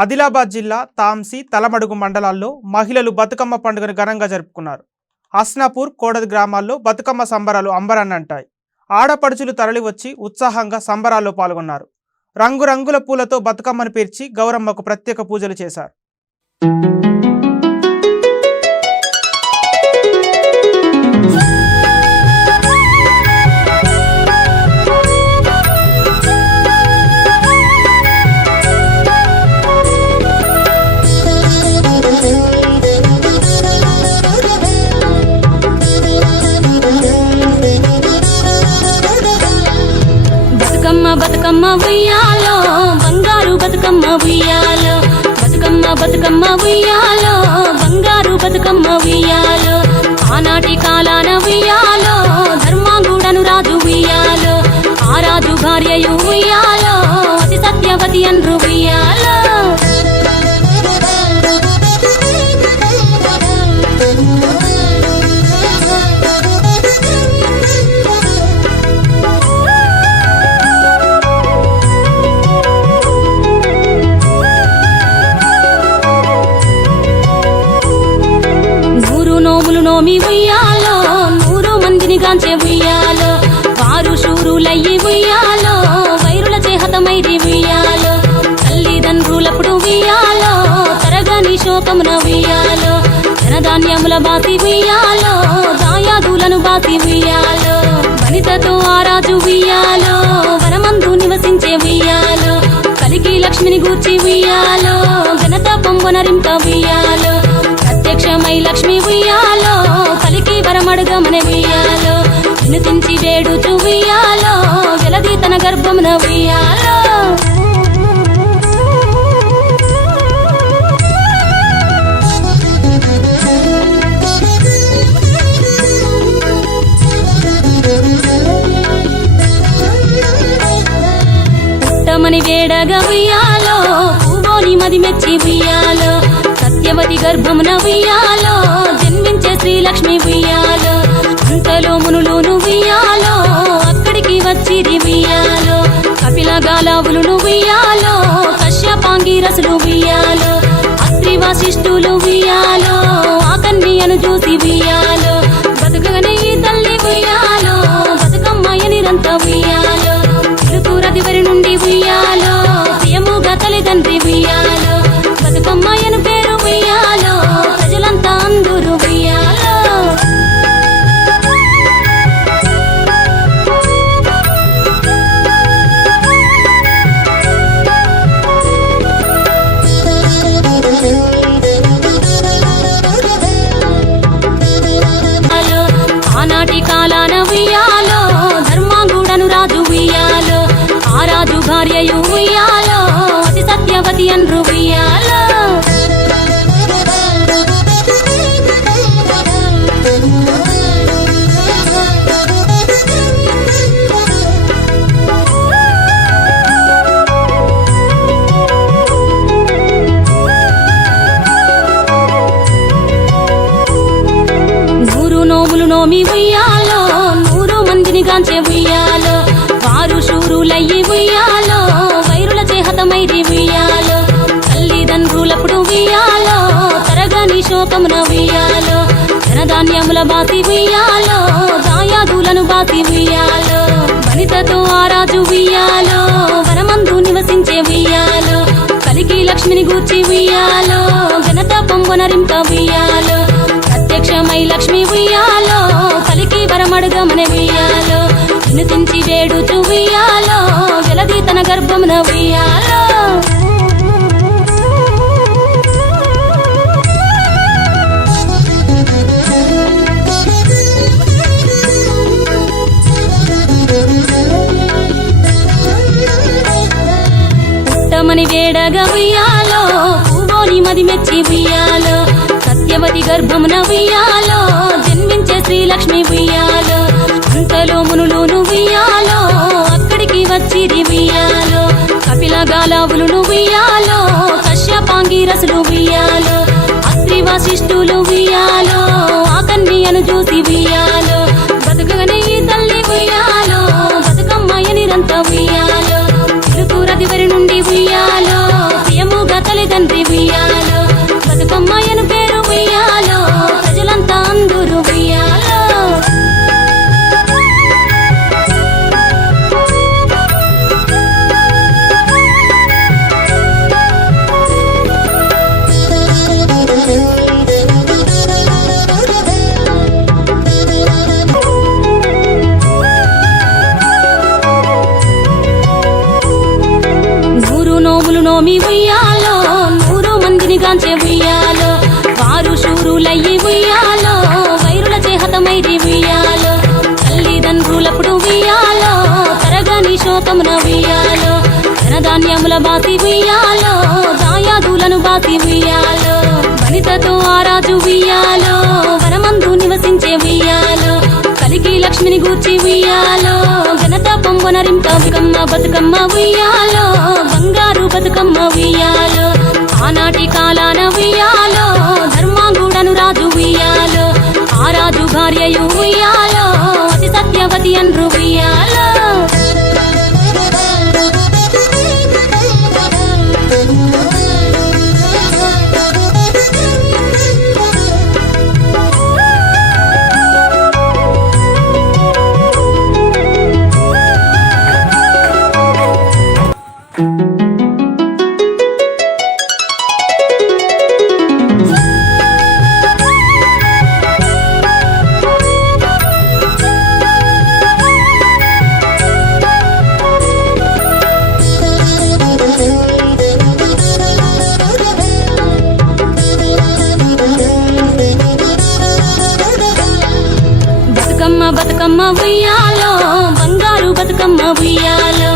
ఆదిలాబాద్ జిల్లా తాంసి, తలమడుగు మండలాల్లో మహిళలు బతుకమ్మ పండుగను ఘనంగా జరుపుకున్నారు. హస్నాపూర్, కోడద్ గ్రామాల్లో బతుకమ్మ సంబరాలు అంబరాన్నంటాయి. ఆడపడుచులు తరలివచ్చి ఉత్సాహంగా సంబరాల్లో పాల్గొన్నారు. రంగురంగుల పూలతో బతుకమ్మను పేర్చి గౌరమ్మకు ప్రత్యేక పూజలు చేశారు. బతుకమ్మ ఉయ్యాలో, బంగారు బతుకమ్మ ఉయ్యాలో, బతుకమ్మ బతుకమ్మ ఉయ్యాలో, బంగారు బతుకమ్మ ఉయ్యాలో, ఆనాటి కాలాన ఉయ్యాలో, ధర్మాంగుడను రాజు ఉయ్యాలో, ఆ రాజు భార్యయు ఉయ్యాలో, అతి సత్యవతి అన్రు ఉయ్యాలో. నోమి ఉయ్యాలో, 100 మందిని గాంచే ఉయ్యాలో, వారు శూరులయ్యి ఉయ్యాలో, వైరుల చేహతమైరి ఉయ్యాలో, తల్లిదండ్రులప్పుడు ఉయ్యాలో, తరగని శోకమున ఉయ్యాలో, ధనధాన్యముల బాసి ఉయ్యాలో, దాయాదులను బాసి ఉయ్యాలో, వనితతో ఆరాజు ఉయ్యాలో, వనమందు నివసించే ఉయ్యాలో, కలికి లక్ష్మిని గూర్చి ఉయ్యాలో, ఘనత పొంగునరింప ఉయ్యాలో, ప్రత్యక్షమై లక్ష్మి ఉయ్యాలో, కలికి వరమడుగమని ఉయ్యాలో, వినుతించి వేడుచు ఉయ్యాలో, వెలది తన గర్భమున ఉయ్యాలో. పుట్టమని వేడగా ఉయ్యాలో, పువ్వోని మది మెచ్చి ఉయ్యాలో, సత్యవతి గర్భమున ఉయ్యాలో, జన్మించే శ్రీలక్ష్మి ఉయ్యాలో, అంతలో మునులును ఉయ్యాలో, అక్కడికి వచ్చిరి ఉయ్యాలో, కపిల గాలావులు ఉయ్యాలో, కశ్యపాంగిరసులు ఉయ్యాలో, అత్రి వశిష్ఠులు ఉయ్యాలో, ఆ కన్యను చూసి ఉయ్యాలో, బతుకగనే ఈ తల్లి ఉయ్యాలో, బతుకమ్మయ్యనిరంత ఉయ్యాలో, తిరుతూరదివరి నుండి ఉయ్యాలో, ప్రియముగా తల్లిదండ్రి ఉయ్యాలో, బతుకమ్మయ్యను పేరు ఉయ్యాలో, ప్రజలంతా అందరూ ఉయ్యాలో. ఆనాటి కాలాన ఉయ్యాలో, ధర్మాంగుడను రాజు ఉయ్యాలో, ఆ రాజు భార్యయు ఉయ్యాలో, అతి సత్యవతి అన్రు ఉయ్యాలో. నోమి ఉయ్యాలో, 100 మందిని గాంచే ఉయ్యాలో, వారు శూరులయ్యి ఉయ్యాలో, వైరుల చేహతమైరి ఉయ్యాలో, తల్లిదండ్రులప్పుడు ఉయ్యాలో, తరగని శోకమున ఉయ్యాలో, ధనధాన్యముల బాసి ఉయ్యాలో, దాయాదులను బాసి ఉయ్యాలో, వనితతో ఆరాజు ఉయ్యాలో, వనమందు నివసించే ఉయ్యాలో, కలికి లక్ష్మిని గూర్చి ఉయ్యాలో, ఘనత పొంగునరింప ఉయ్యాలో, ప్రత్యక్షమై లక్ష్మి ఉయ్యాలో, కలికి వరమడుగమని ఉయ్యాలో, వినుతించి వేడుచు ఉయ్యాలో, వెలది తన గర్భమున ఉయ్యాలో. పుట్టమని వేడగా ఉయ్యాలో, పువ్వోని మది మెచ్చి ఉయ్యాలో, సత్యవతి గర్భమున ఉయ్యాలో, జన్మించే శ్రీలక్ష్మి ఉయ్యాలో, అంతలో మునులును ఉయ్యాలో, అక్కడికి వచ్చిరి ఉయ్యాలో, కపిల గాలావులు ఉయ్యాలో, కశ్యపాంగిరసులు ఉయ్యాలో, అత్రి వశిష్ఠులు ఉయ్యాలో, ఆ కన్యను చూసి ఉయ్యాలో, బతుకగనే ఈ తల్లి ఉయ్యాలో, బతుకమ్మయ్యనిరంత ఉయ్యాలో, తిరుతూరదివరి నుండి ఉయ్యాలో, ప్రియముగా తల్లిదండ్రి నోమి ఉయ్యాలో 100 మందిని గాంచే ఉయ్యాలో వారు శూరులయ్యి ఉయ్యాలో వైరుల చేహతమైరి ఉయ్యాలో తల్లిదండ్రులప్పుడు ఉయ్యాలో తరగని శోకమున ఉయ్యాలో ధనధాన్యముల బాసి ఉయ్యాలో దాయాదులను బాసి ఉయ్యాలో వనితతో ఆరాజు ఉయ్యాలో వనమందు నివసించే ఉయ్యాలో కలికి లక్ష్మిని గూర్చి ఉయ్యాలో ఘనత పొంగునరింప బతుకమ్మ ఉయ్యాలో బంగారు బతుకమ్మ ఉయ్యాలో ఆనాటి కాలాన ఉయ్యాలో ధర్మాంగుడను రాజు ఉయ్యాలో ఆ రాజు భార్యయు ఉయ్యాలో అతి సత్యవతి అన్రు ఉయ్యాలో బతుకమ్మ ఉయ్యాలో బంగారు బతుకమ్మ ఉయ్యాలో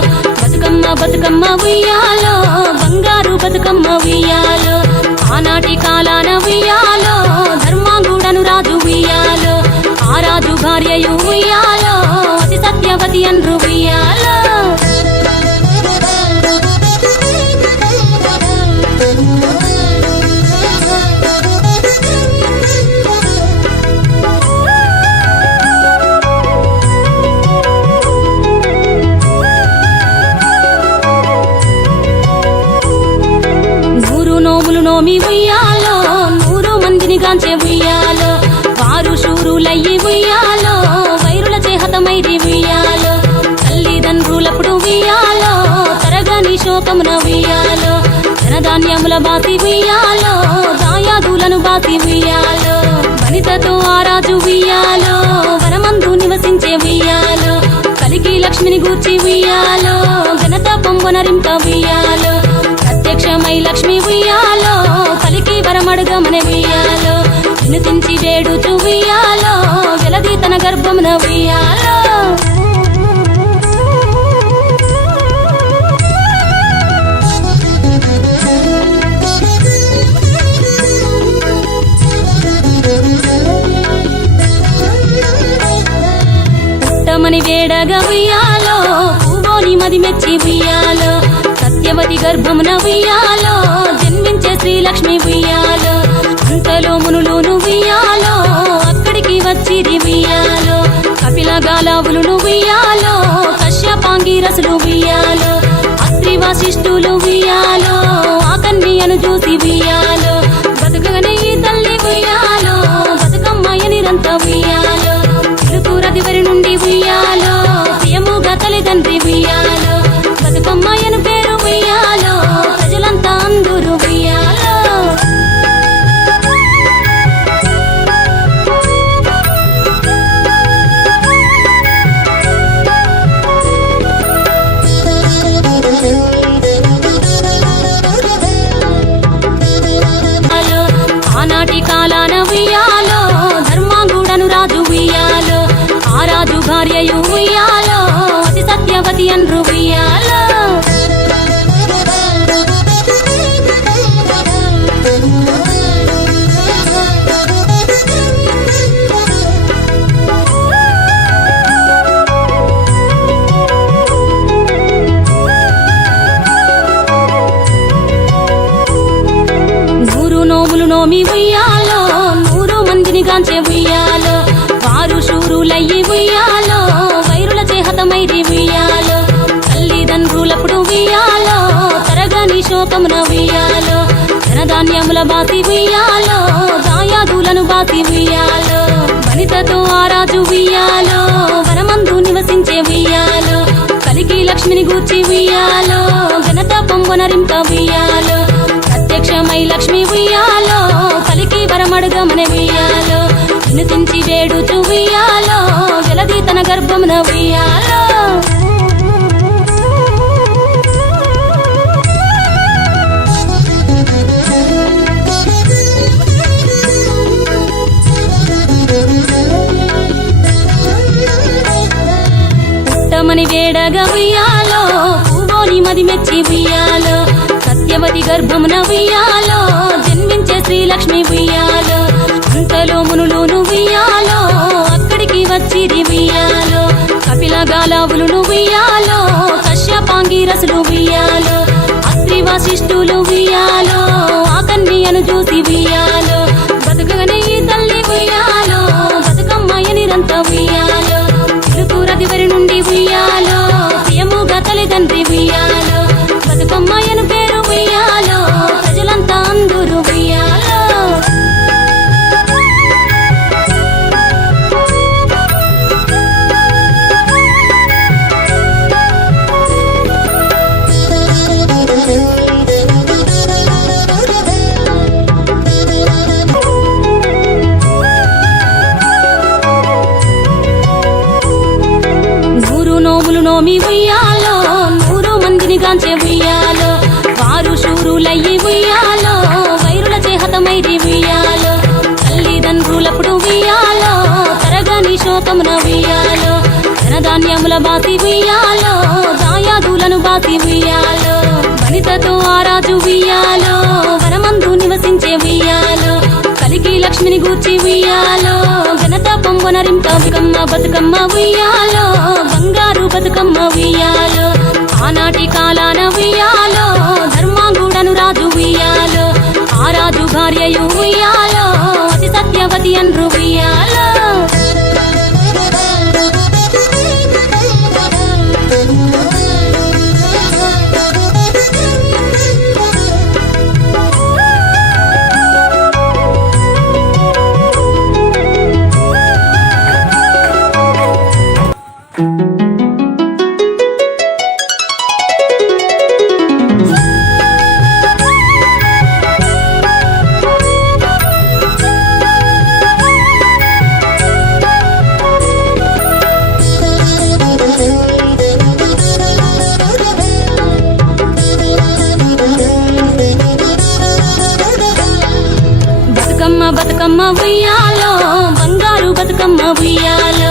బతుకమ్మ ఉయ్యాలో బంగారు బతుకమ్మ ఉయ్యాలో ఆనాటి కాలాన ఉయ్యాలో ధర్మాంగుడను రాజు ఉయ్యాలో ఆ రాజు భార్యయు ఉయ్యాలో అతి సత్యవతి అన్రు ఉయ్యాలో నోమి ఉయ్యాలో 100 మందిని గాంచే ఉయ్యాలో వారు శూరులయ్యి ఉయ్యాలో వైరుల చేహతమైరి ఉయ్యాలో తల్లిదండ్రులప్పుడు ఉయ్యాలో తరగని శోకమున ఉయ్యాలో ధనధాన్యముల బాసి ఉయ్యాలో దాయాదులను బాసి ఉయ్యాలో వనితతో ఆరాజు ఉయ్యాలో వనమందు నివసించే ఉయ్యాలో కలికి లక్ష్మిని గూర్చి ఉయ్యాలో ఘనత పొంగునరింప ఉయ్యాలో ప్రత్యక్షమై లక్ష్మి ఉయ్యాలో కలికి వరమడుగమనే ఉయ్యాలో వినుతించి వేడుచు ఉయ్యాలో వెలది తన గర్భమున ఉయ్యాలో పుట్టమని వేడగా ఉయ్యాలో పూవోని మది మెచ్చి ఉయ్యాలో సత్యవతి గర్భమున ఉయ్యాలో జన్మించే శ్రీలక్ష్మి ఉయ్యాలో అంతలో మునులును ఉయ్యాలో అక్కడికి వచ్చిరి ఉయ్యాలో కపిల గాలావులు ఉయ్యాలో కశ్యపాంగిరసులు ఉయ్యాలో అత్రి వశిష్ఠులు ఉయ్యాలో ఆ కన్యను చూసి ఉయ్యాలో బతుకగనే ఈ తల్లి ఉయ్యాలో బతుకమ్మయ్య నిరంత ఉయ్యాలో పిలుపురదివరి నుండి ఉయ్యాలో ప్రియముగా తల్లిదండ్రి ఉయ్యాలో బతుకమ్మయ్యను పేరు ఉయ్యాలో ప్రజలంతా అందరూ ఉయ్యాలో ఆనాటి కాలాన ఉయ్యాలో ధర్మాంగుడను రాజు ఉయ్యాలో ఆ రాజు భార్యయు ఉయ్యాలో అతి సత్యవతి అన్రు ఉయ్యాలో నోమి ఉయ్యాలో 100 మందిని గాంచే ఉయ్యాలో వారు శూరులయ్యి ఉయ్యాలో వైరుల చేహతమైరి ఉయ్యాలో తల్లిదండ్రులప్పుడు ఉయ్యాలో తరగని శోకమున ఉయ్యాలో ధనధాన్యముల బాసి ఉయ్యాలో దాయాదులను బాసి ఉయ్యాలో వనితతో ఆరాజు ఉయ్యాలో వనమందు నివసించే ఉయ్యాలో కలికి లక్ష్మిని గూర్చి ఉయ్యాలో ఘనత పొంగునరింప ఉయ్యాలో ప్రత్యక్షమై లక్ష్మి ఉయ్యాలో కలికి వరమడుగమనే ఉయ్యాలో వినుతించి వేడుచు ఉయ్యాలో వెలది తన గర్భమున ఉయ్యాలో పుట్టమని వేడగా ఉయ్యాలో పూవోని మది మెచ్చి ఉయ్యాలో సత్యవతి గర్భమున ఉయ్యాలో జన్మించే శ్రీలక్ష్మి ఉయ్యాలో అంతలో మునులును ఉయ్యాలో అక్కడికి వచ్చిరి ఉయ్యాలో కపిల గాలావులు ఉయ్యాలో కశ్యపాంగిరసులు ఉయ్యాలో అత్రి వశిష్ఠులు ఉయ్యాలో ఆ కన్యను చూసి ఉయ్యాలో బతుకగనే ఈ తల్లి ఉయ్యాలో బతుకమ్మయ్య నిరంత ఉయ్యాలో తిరుతూరదివరి నుండి ఉయ్యాలో ప్రియముగా తల్లిదండ్రి ఉయ్యాలో బతుకమ్మయ్యను పేరు ఉయ్యాలో ప్రజలంతా అందరూ ఉయ్యాలో నోమి ఉయ్యాలో 100 మందిని గాంచే ఉయ్యాలో వారు శూరులయ్యి ఉయ్యాలో వైరుల చేహతమైరి ఉయ్యాలో తల్లిదండ్రులప్పుడు ఉయ్యాలో తరగని శోకమున ఉయ్యాలో ధనధాన్యముల బాసి ఉయ్యాలో దాయాదులను బాసి ఉయ్యాలో వనితతో ఆరాజు ఉయ్యాలో వనమందు నివసించే ఉయ్యాలో కలికి లక్ష్మిని గూర్చి ఉయ్యాలో ఘనత పొంగనరింప బతుకమ్మ ఉయ్యాలో బంగారు బతుకమ్మ ఉయ్యాలో ఆనాటి కాలాన ఉయ్యాలో ధర్మాంగుడను రాజు ఉయ్యాలో ఆ రాజు భార్యయు ఉయ్యాలో అతి సత్యవతి అన్రు ఉయ్యాలో బతుకమ్మ ఉయ్యాలో బంగారు బతుకమ్మ ఉయ్యాలో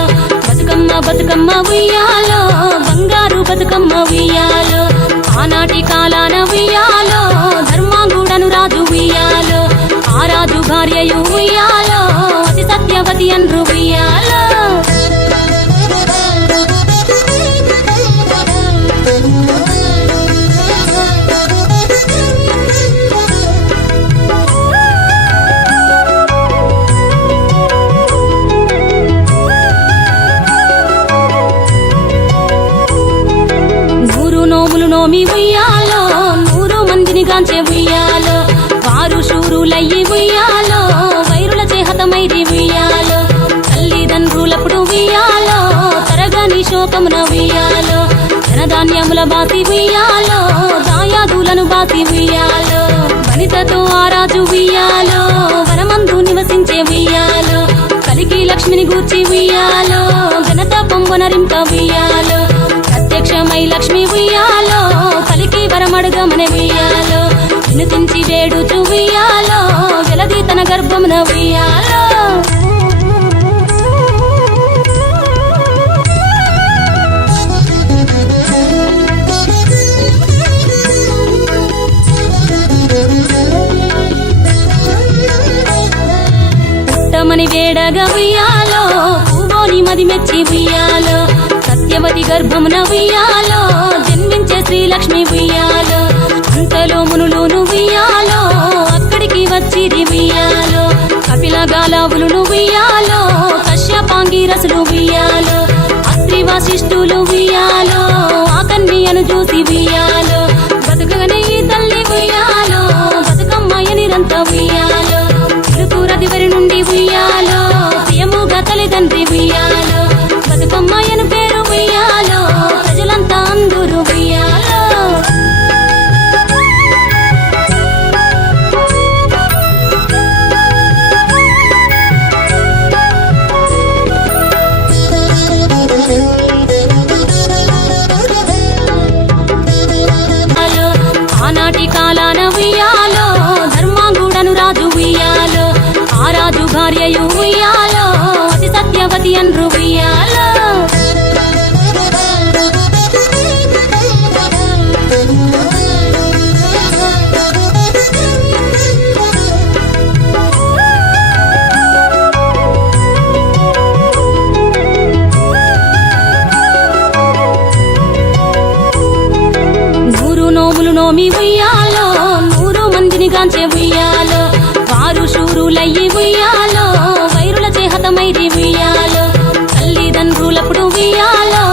బతుకమ్మ ఉయ్యాలో బంగారు బతుకమ్మ ఉయ్యాలో ఆనాటి కాలాన ఉయ్యాలో ధర్మాంగుడను రాజు ఉయ్యాలో ఆ రాజు భార్యయు ఉయ్యాలో అతి సత్యవతి అన్రు ఉయ్యాలో నోమి ఉయ్యాలో 100 మందిని గాంచే ఉయ్యాలో వారు శూరులయ్యి ఉయ్యాలో వైరుల చేహతమైరి ఉయ్యాలో తల్లిదండ్రులప్పుడు ఉయ్యాలో తరగని శోకమున ఉయ్యాలో ధనధాన్యముల బాసి ఉయ్యాలో దాయాదులను బాసి ఉయ్యాలో వనితతో ఆరాజు ఉయ్యాలో వనమందు నివసించే ఉయ్యాలో కలికి లక్ష్మిని గూర్చి ఉయ్యాలో ఘనత పొంగనరింప ఉయ్యాలో ప్రత్యక్షమై లక్ష్మి ఉయ్యాలో కలికి వరమడుగమని ఉయ్యాలో వినుతించి వేడుచు ఉయ్యాలో వెలది తన గర్భమున ఉయ్యాలో పుట్టమని వేడగా ఉయ్యాలో పూవోని మది మెచ్చి ఉయ్యాలో సత్యవతి గర్భమున ఉయ్యాలో జన్మించే శ్రీలక్ష్మి ఉయ్యాలో అంతలో మునులును ఉయ్యాలో అక్కడికి వచ్చిరి ఉయ్యాలో కపిల గాలావులు ఉయ్యాలో కశ్యపాంగిరసులు ఉయ్యాలో అత్రి వశిష్ఠులు ఉయ్యాలో ఆ కన్యను చూసి ఉయ్యాలో బతుకగనే ఈ తల్లి ఉయ్యాలో బతుకమ్మయ్య నిరంత ఉయ్యాలో తిరుతూరదివరి నుండి ఉయ్యాలో ప్రియముగా తల్లిదండ్రి ఉయ్యాలో బతుకమ్మయ్యను పేరు ఉయ్యాలో ప్రజలంతా అందరూ ఉయ్యాలో ఆనాటి కాలాన ఉయ్యాలో ధర్మాంగుడను రాజు ఉయ్యాలో ఆ రాజు భార్యయు ఉయ్యాలో అతి సత్యవతి మెచ్చే ఉయ్యాలో వారు శూరులయ్యి ఉయ్యాలో వైరుల చేహతమైరి ఉయ్యాలో తల్లిదండ్రులప్పుడు ఉయ్యాలో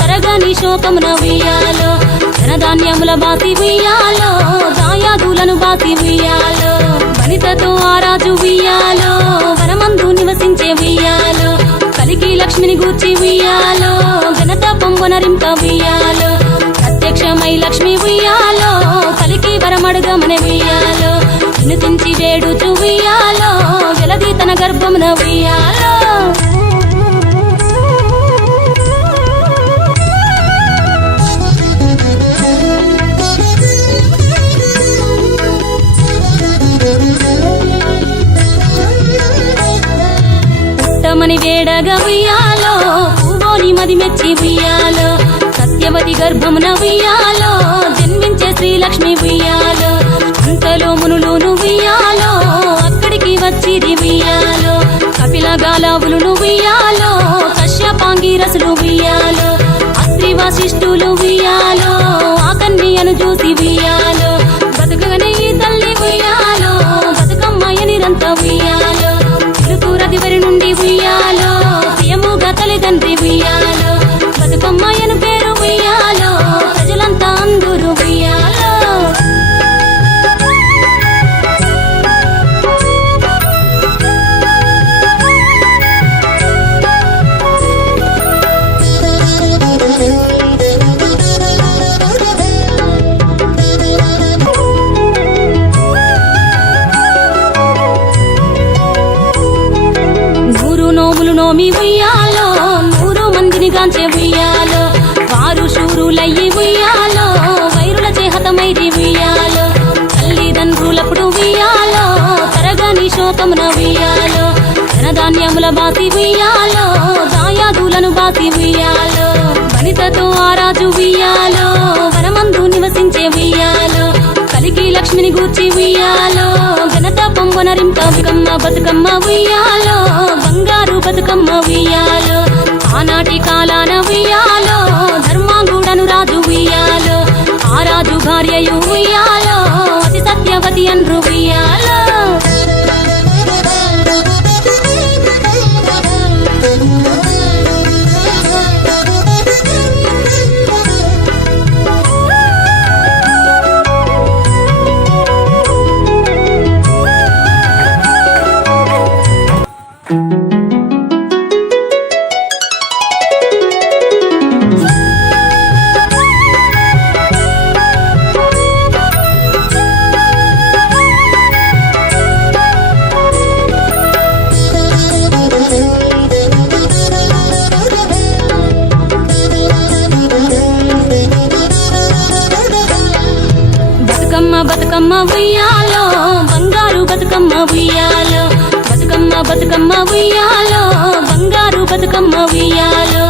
తరగని శోకమున ఉయ్యాలో ధనధాన్యముల బాసి ఉయ్యాలో దాయాదులను బాసి ఉయ్యాలో వనితతో ఆరాజు ఉయ్యాలో వనమందు నివసించే ఉయ్యాలో కలికి లక్ష్మిని గూర్చి ఉయ్యాలో ఘనత పొంగొనరింప ఉయ్యాలో ప్రత్యక్షమై లక్ష్మి ఉయ్యాలో కలికి వరమడుగమనే ఉయ్యాలో వినుతించి వేడుచు ఉయ్యాలో వెలది తన గర్భమున ఉయ్యాలో పుట్టమని వేడగా ఉయ్యాలో పూవోని మది మెచ్చి ఉయ్యాలో సత్యవతి గర్భమున ఉయ్యాలో జన్మించే శ్రీలక్ష్మి ఉయ్యాలో అంతలో మునులును ఉయ్యాలో అక్కడికి వచ్చిరి ఉయ్యాలో కపిల గాలావులు ఉయ్యాలో కశ్యపాంగిరసులు ఉయ్యాలో అత్రి వశిష్ఠులు ఉయ్యాలో ఆ కన్యను చూసి ఉయ్యాలో బతుకగనే ఈ తల్లి ఉయ్యాలో బతుకమ్మయ్యనిరంత ఉయ్యాలో పిలుతూరదివరి నుండి ఉయ్యాలో ప్రియముగా తల్లిదండ్రి ఉయ్యాలో బతుకమ్మయ్యను పేరు ఉయ్యాలో ప్రజలంతా అందరూ ఉయ్యాలో నోమి ఉయ్యాలో 100 మందిని గాంచే ఉయ్యాలో వారు శూరులయ్యి ఉయ్యాలో వైరుల చేహతమైరి ఉయ్యాలో తల్లిదండ్రులప్పుడు ఉయ్యాలో తరగని శోకమున ఉయ్యాలో ధనధాన్యముల బాసి ఉయ్యాలో దాయాదులను బాసి ఉయ్యాలో వనితతో ఆరాజు ఉయ్యాలో వనమందు నివసించే ఉయ్యాలో కలికి లక్ష్మిని గూర్చి ఉయ్యాలో ఘనత పొంగొనరింప బతుకమ్మ ఉయ్యాలో బంగారు బతుకమ్మ ఉయ్యాలో ఆనాటి కాలాన ఉయ్యాలో ధర్మాంగుడను రాజు ఉయ్యాలో ఆ రాజు భార్యయు ఉయ్యాలో అతి సత్యవతి అన్రు ఉయ్యాలో బతుకమ్మ ఉయ్యాలో బంగారు బతుకమ్మ ఉయ్యాలో బతుకమ్మ ఉయ్యాలో బంగారు బతుకమ్మ ఉయ్యాలో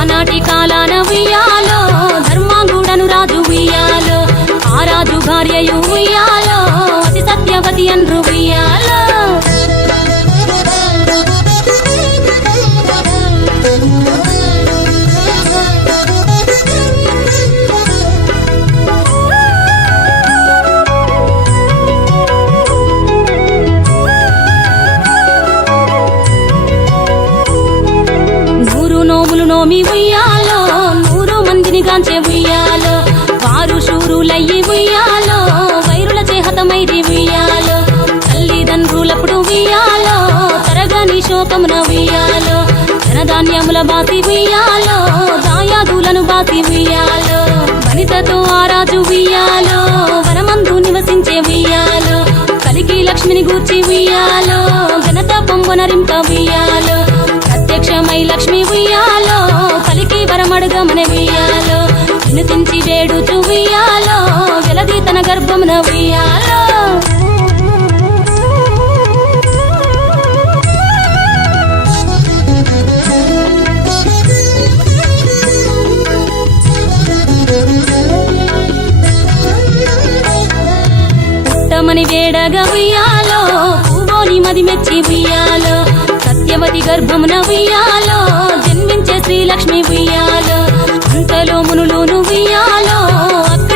ఆనాటి కాలాన ఉయ్యాలో ధర్మాంగుడను రాజు ఉయ్యాలో ఆ రాజు భార్యయు ఉయ్యాలో అతి సత్యవతి అన్రు ఉయ్యాలో నోమి ఉయ్యాలో 100 మందిని గాంచే ఉయ్యాలో వారు శూరులయ్యి ఉయ్యాలో వైరుల చేహతమైరి ఉయ్యాలో తల్లిదండ్రులప్పుడు ఉయ్యాలో తరగని శోకమున ఉయ్యాలో ధనధాన్యముల బాసి ఉయ్యాలో దాయాదులను బాసి ఉయ్యాలో వనితతో ఆరాజు ఉయ్యాలో వనమందు నివసించే ఉయ్యాలో కలికి లక్ష్మిని గూర్చి ఉయ్యాలో ఘనత పొంగొనరింప ఉయ్యాలో ప్రత్యక్షమై లక్ష్మి ఉయ్యాలో కలికి వరమడుగమనే ఉయ్యాలో వినుతించి వేడుచు ఉయ్యాలో వెలది తన గర్భమున ఉయ్యాలో పుట్టమని వేడగా ఉయ్యాలో పూవోని మది మెచ్చి ఉయ్యాలో సత్యవతి గర్భమున ఉయ్యాలో జన్మించే శ్రీలక్ష్మి ఉయ్యాలో అంతలో మునులును ఉయ్యాలో